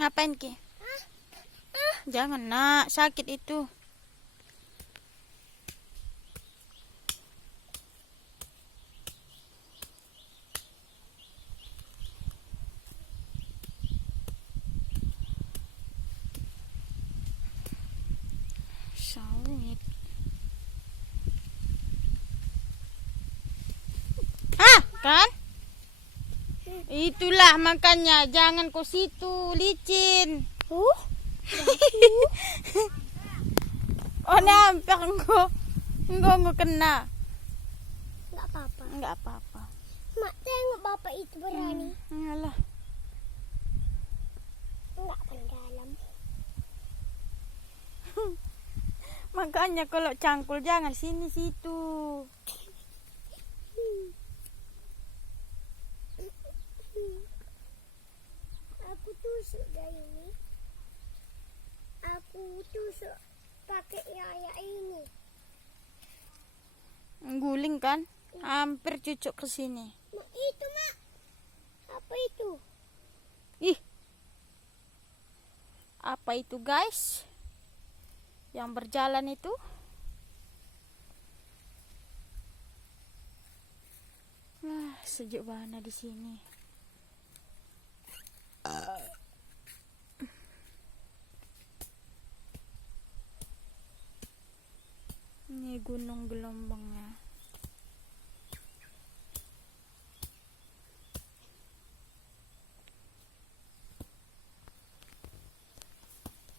Ngapain Ki? Jangan nak, sakit itu. Sawit. Kan? Itulah makanya jangan ke situ, licin. Oh nampak enggak kena. Enggak apa-apa. Enggak apa-apa. Mak tengok bapak itu berani. Alah. Enggak akan dalam. Makanya kalau cangkul jangan sini situ. Aku tusuk dah ini. Aku tusuk pakai ayak ini. Guling kan? Hampir cucuk ke sini. Mak, itu mak. Apa itu? Ih. Apa itu guys? Yang berjalan itu? Sejuk banget di sini. Ini gunung gelombangnya.